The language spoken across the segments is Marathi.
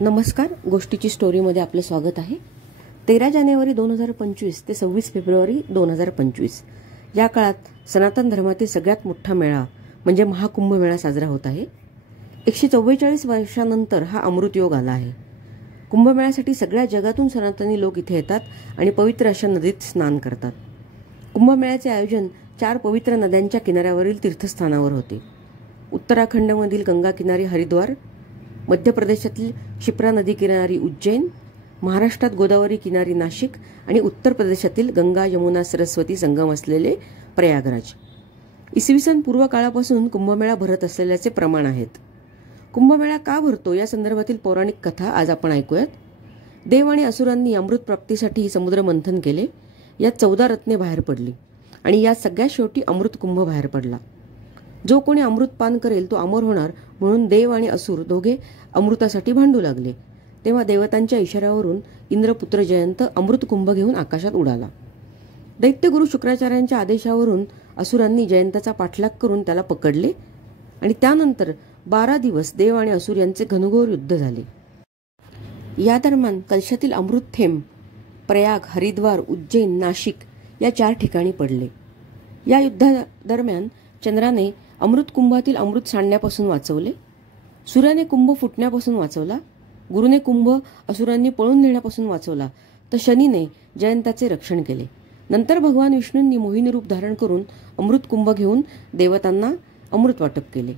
नमस्कार, गोष्टीची स्टोरीमध्ये आपलं स्वागत आहे। 13 जानेवारी 2025 ते 26 फेब्रुवारी 2025 या काळात सनातन धर्मातील सगळ्यात मोठा मेळा म्हणजे महाकुंभ मेळा साजरा होत आहे। 144 वर्षांनंतर हा अमृत योग आला आहे। कुंभमेळ्यासाठी सगळ्या जगातून सनातनी लोक इथे येतात आणि पवित्र अशा नदीत स्नान करतात। कुंभमेळ्याचे आयोजन 4 पवित्र नद्यांच्या किनाऱ्यावरील तीर्थस्थानावर होते। उत्तराखंडमधील गंगा किनारी हरिद्वार, मध्य प्रदेशातील क्षिप्रा नदी किनारी उज्जैन, महाराष्ट्रात गोदावरी किनारी नाशिक आणि उत्तर प्रदेशातील गंगा यमुना सरस्वती संगम असलेले प्रयागराज। इसवी सन पूर्व काळापासून कुंभमेळा भरत असलेल्याचे प्रमाण आहेत। कुंभमेळा का भरतो या संदर्भातील पौराणिक कथा आज आपण ऐकूयात। देव आणि असुरांनी अमृत प्राप्तीसाठी समुद्र मंथन केले। यात 14 रत्ने बाहेर पडली आणि या सगळ्या शेवटी अमृत कुंभ बाहेर पडला। जो कोणी अमृत पान करेल तो अमर होणार म्हणून देव आणि असुर दोघे अमृतासाठी भांडू लागले। तेव्हा देवतांच्या इशाऱ्यावरून इंद्रपुत्र जयंत अमृत कुंभ घेऊन आकाशात उडाला। दैत्यगुरु शुक्राचार्यांच्या आदेशावरून असुरांनी जयंताचा पाठलाग करून त्याला पकडले आणि त्यानंतर 12 दिवस देव आणि असुर यांचे घनघोर युद्ध झाले। या दरम्यान कलशातील अमृत थेंब प्रयाग, हरिद्वार, उज्जैन, नाशिक या 4 ठिकाणी पडले। या युद्धादरम्यान चंद्राने अमृत कुंभातील अमृत सांडण्यापासून वाचवले, सूर्याने कुंभ फुटण्यापासून वाचवला, गुरुने कुंभ असुरांनी पळून नेण्यापासून वाचवला, तर शनीने जयंताचे रक्षण केले। नंतर भगवान विष्णूंनी मोहिनी रूप धारण करून अमृत कुंभ घेऊन देवतांना अमृत वाटप केले।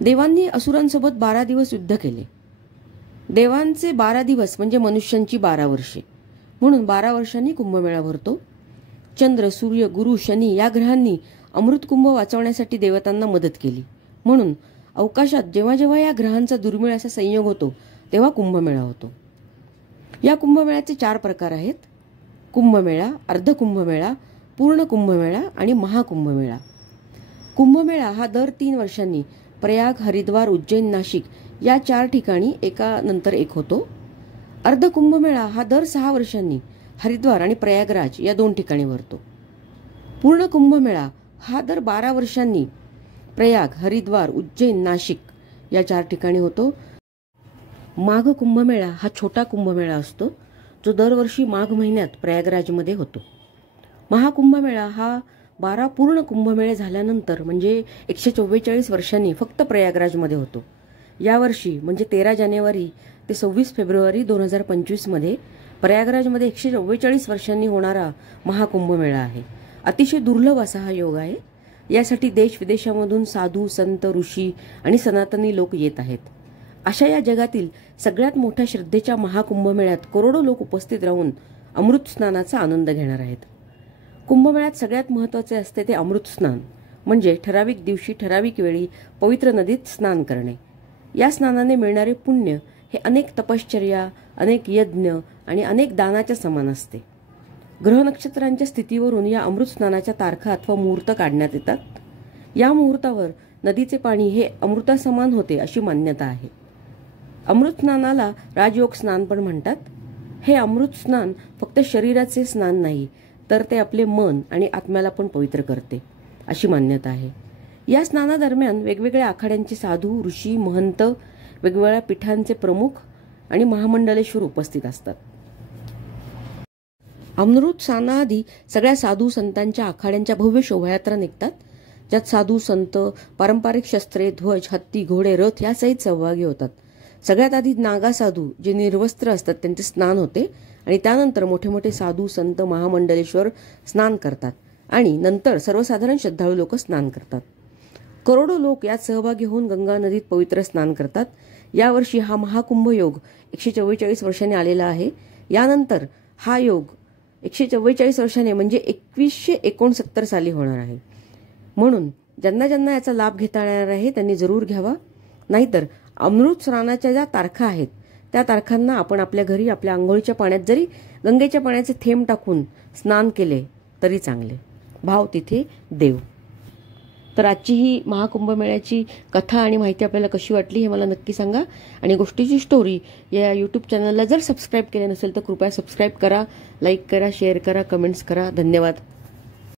देवांनी असुरांसोबत 12 दिवस युद्ध केले। देवांचे 12 दिवस म्हणजे मनुष्यांची 12 वर्षे, म्हणून 12 वर्षांनी कुंभमेळा भरतो। चंद्र, सूर्य, गुरु, शनी या ग्रहांनी अमृत कुंभ वाचवण्यासाठी देवतांना मदत केली, म्हणून अवकाशात जेव्हा जेव्हा या ग्रहांचा दुर्मिळ असा संयोग होतो तेव्हा कुंभमेळा होतो। या कुंभमेळ्याचे 4 प्रकार आहेत: कुंभमेळा, अर्ध कुंभमेळा, पूर्ण कुंभमेळा आणि महाकुंभमेळा। कुंभमेळा हा दर 3 वर्षांनी प्रयाग, हरिद्वार, उज्जैन, नाशिक या 4 ठिकाणी एका नंतर एक होतो। अर्ध कुंभमेळा हा दर 6 वर्षांनी हरिद्वार आणि प्रयागराज या 2 ठिकाणी भरतो। पूर्ण कुंभमेळा हा दर 12 वर्षांनी प्रयाग, हरिद्वार, उज्जैन, नाशिक या 4 ठिकाणी होतो। माघ कुंभमेळा हा छोटा कुंभमेळा असतो, जो दरवर्षी माघ महिन्यात प्रयागराजमध्ये होतो। महाकुंभमेळा हा 12 पूर्ण कुंभमेळे झाल्यानंतर म्हणजे 144 वर्षांनी फक्त प्रयागराजमध्ये होतो। यावर्षी म्हणजे 13 जानेवारी ते 26 फेब्रुवारी 2025 मध्ये प्रयागराजमध्ये 144 वर्षांनी होणारा महाकुंभमेळा आहे। अतिशय दुर्लभ असा हा योग आहे। यासाठी देश विदेशामधून साधू, संत, ऋषी आणि सनातनी लोक येत आहेत। अशा या जगातील सगळ्यात मोठ्या श्रद्धेच्या महाकुंभमेळ्यात करोडो लोक उपस्थित राहून अमृत स्नानाचा आनंद घेणार आहेत। कुंभमेळ्यात सगळ्यात महत्त्वाचे असते ते अमृत स्नान, म्हणजे ठराविक दिवशी ठराविक वेळी पवित्र नदीत स्नान करणे। या स्नानाने मिळणारे पुण्य हे अनेक तपश्चर्या, अनेक यज्ञ आणि अनेक दानाच्या समान असते। ग्रह नक्षत्रांच्या स्थितीवरून या अमृत स्नानाच्या तारखा अथवा मुहूर्त काढण्यात येतात। या मुहूर्तावर नदीचे पाणी हे अमृतासमान होते अशी मान्यता आहे। अमृत स्नानाला राजयोग स्नान पण म्हणतात। हे अमृत स्नान फक्त शरीराचे स्नान नाही, तर ते आपले मन आणि आत्म्याला पण पवित्र करते अशी मान्यता आहे। या स्नानादरम्यान वेगवेगळ्या आखाड्यांचे साधू, ऋषी, महंत, वेगवेगळ्या पीठांचे प्रमुख आणि महामंडलेश्वर उपस्थित असतात। अमृत स्नानाआधी सगळ्या साधू संतांच्या आखाड्यांच्या भव्य शोभायात्रा निघतात, ज्यात साधू संत पारंपरिक शस्त्रे, ध्वज, हत्ती, घोडे, रथ यासहित सहभागी होतात। सगळ्यात आधी नागा साधू जे निर्वस्त्र असतात त्यांचे स्नान होते आणि त्यानंतर मोठे मोठे साधू संत महामंडलेश्वर स्नान करतात आणि नंतर सर्वसाधारण श्रद्धाळू लोक स्नान करतात। करोडो लोक यात सहभागी होऊन गंगा नदीत पवित्र स्नान करतात। यावर्षी हा महाकुंभ योग 144 वर्षांनी आलेला आहे। यानंतर हा योग 144 वर्षांनी म्हणजे 2169 साली होणार आहे। म्हणून ज्यांना ज्यांना याचा लाभ घेता येणार आहे त्यांनी जरूर घ्यावा, नाहीतर अमृत स्नानाच्या ज्या तारखा आहेत त्या तारखांना आपण आपल्या घरी आपल्या आंघोळीच्या पाण्यात जरी गंगेच्या पाण्याचे थेंब टाकून स्नान केले तरी चांगले। भाव तिथे देव। तर आजची ही महाकुंभमेळ्याची कथा आणि माहिती आपल्याला कशी वाटली हे मला नक्की सांगा आणि गोष्टीची स्टोरी या यूट्यूब चॅनलला जर सबस्क्राईब केले नसेल तर कृपया सबस्क्राईब करा, लाईक करा, शेअर करा, कमेंट्स करा। धन्यवाद।